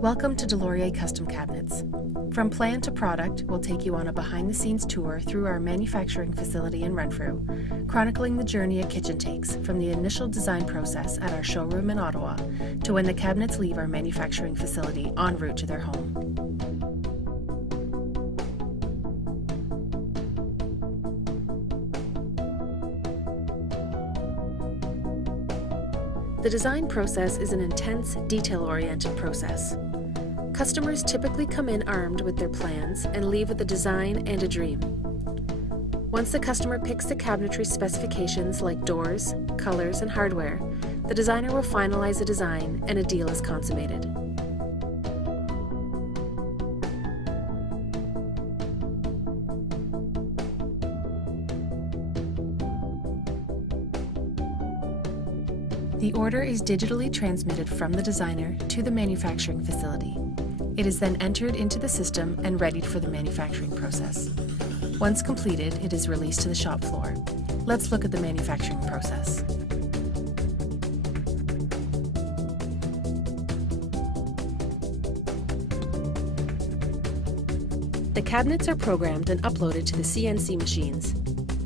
Welcome to Deslaurier Custom Cabinets. From plan to product, we'll take you on a behind-the-scenes tour through our manufacturing facility in Renfrew, chronicling the journey a kitchen takes from the initial design process at our showroom in Ottawa to when the cabinets leave our manufacturing facility en route to their home. The design process is an intense, detail-oriented process. Customers typically come in armed with their plans and leave with a design and a dream. Once the customer picks the cabinetry specifications like doors, colors, and hardware, the designer will finalize a design and a deal is consummated. The order is digitally transmitted from the designer to the manufacturing facility. It is then entered into the system and readied for the manufacturing process. Once completed, it is released to the shop floor. Let's look at the manufacturing process. The cabinets are programmed and uploaded to the CNC machines.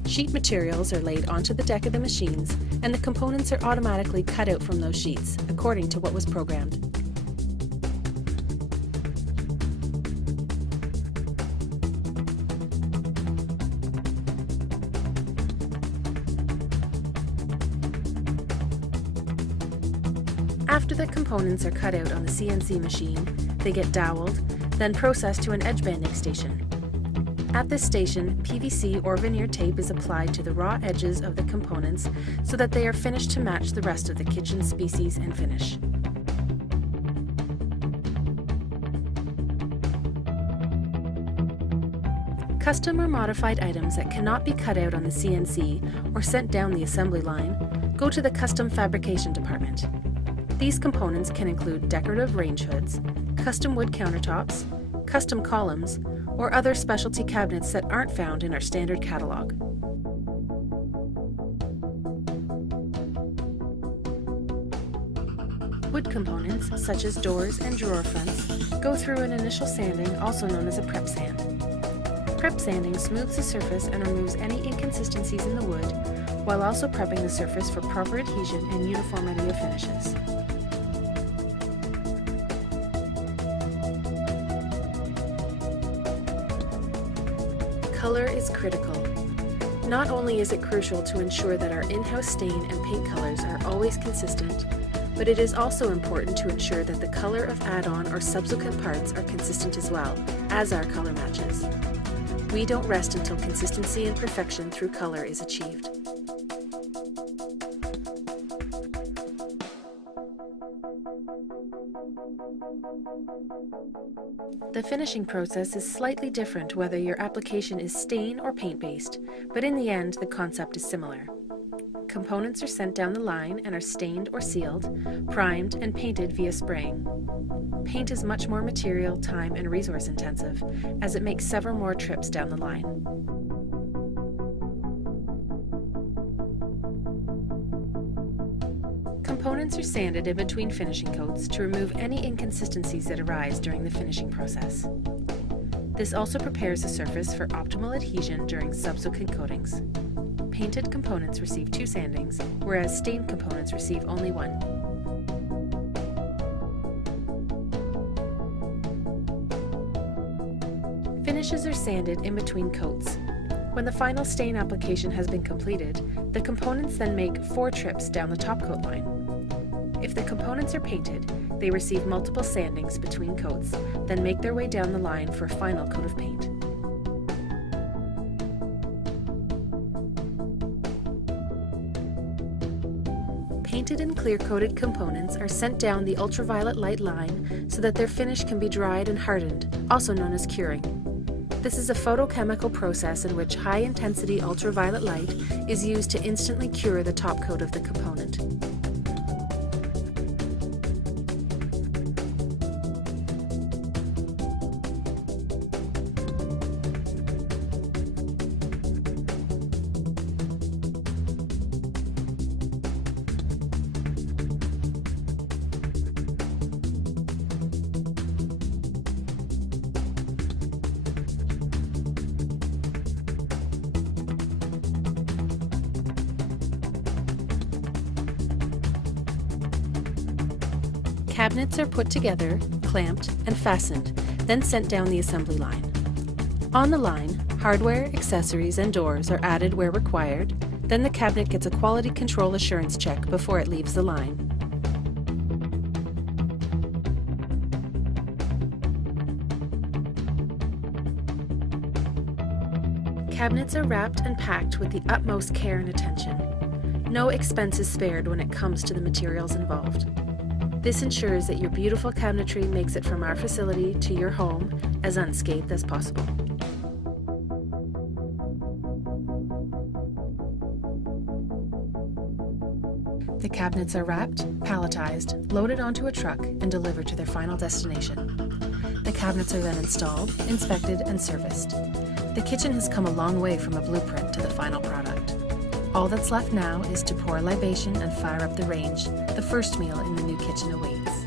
Sheet materials are laid onto the deck of the machines, and the components are automatically cut out from those sheets, according to what was programmed. After the components are cut out on the CNC machine, they get doweled, then processed to an edge banding station. At this station, PVC or veneer tape is applied to the raw edges of the components so that they are finished to match the rest of the kitchen species and finish. Custom or modified items that cannot be cut out on the CNC or sent down the assembly line go to the custom fabrication department. These components can include decorative range hoods, custom wood countertops, custom columns, or other specialty cabinets that aren't found in our standard catalog. Wood components, such as doors and drawer fronts, go through an initial sanding, also known as a prep sand. Prep sanding smooths the surface and removes any inconsistencies in the wood, while also prepping the surface for proper adhesion and uniformity of finishes. Color is critical. Not only is it crucial to ensure that our in-house stain and paint colors are always consistent, but it is also important to ensure that the color of add-on or subsequent parts are consistent as well, as are color matches. We don't rest until consistency and perfection through color is achieved. The finishing process is slightly different whether your application is stain or paint-based, but in the end the concept is similar. Components are sent down the line and are stained or sealed, primed, and painted via spraying. Paint is much more material, time, and resource intensive, as it makes several more trips down the line. Components are sanded in between finishing coats to remove any inconsistencies that arise during the finishing process. This also prepares the surface for optimal adhesion during subsequent coatings. Painted components receive 2 sandings, whereas stained components receive only 1. Finishes are sanded in between coats. When the final stain application has been completed, the components then make 4 trips down the top coat line. If the components are painted, they receive multiple sandings between coats, then make their way down the line for a final coat of paint. Painted and clear-coated components are sent down the ultraviolet light line so that their finish can be dried and hardened, also known as curing. This is a photochemical process in which high-intensity ultraviolet light is used to instantly cure the top coat of the component. Cabinets are put together, clamped, and fastened, then sent down the assembly line. On the line, hardware, accessories, and doors are added where required, then the cabinet gets a quality control assurance check before it leaves the line. Cabinets are wrapped and packed with the utmost care and attention. No expense is spared when it comes to the materials involved. This ensures that your beautiful cabinetry makes it from our facility to your home as unscathed as possible. The cabinets are wrapped, palletized, loaded onto a truck, and delivered to their final destination. The cabinets are then installed, inspected, and serviced. The kitchen has come a long way from a blueprint to the final product. All that's left now is to pour a libation and fire up the range. The first meal in the new kitchen awaits.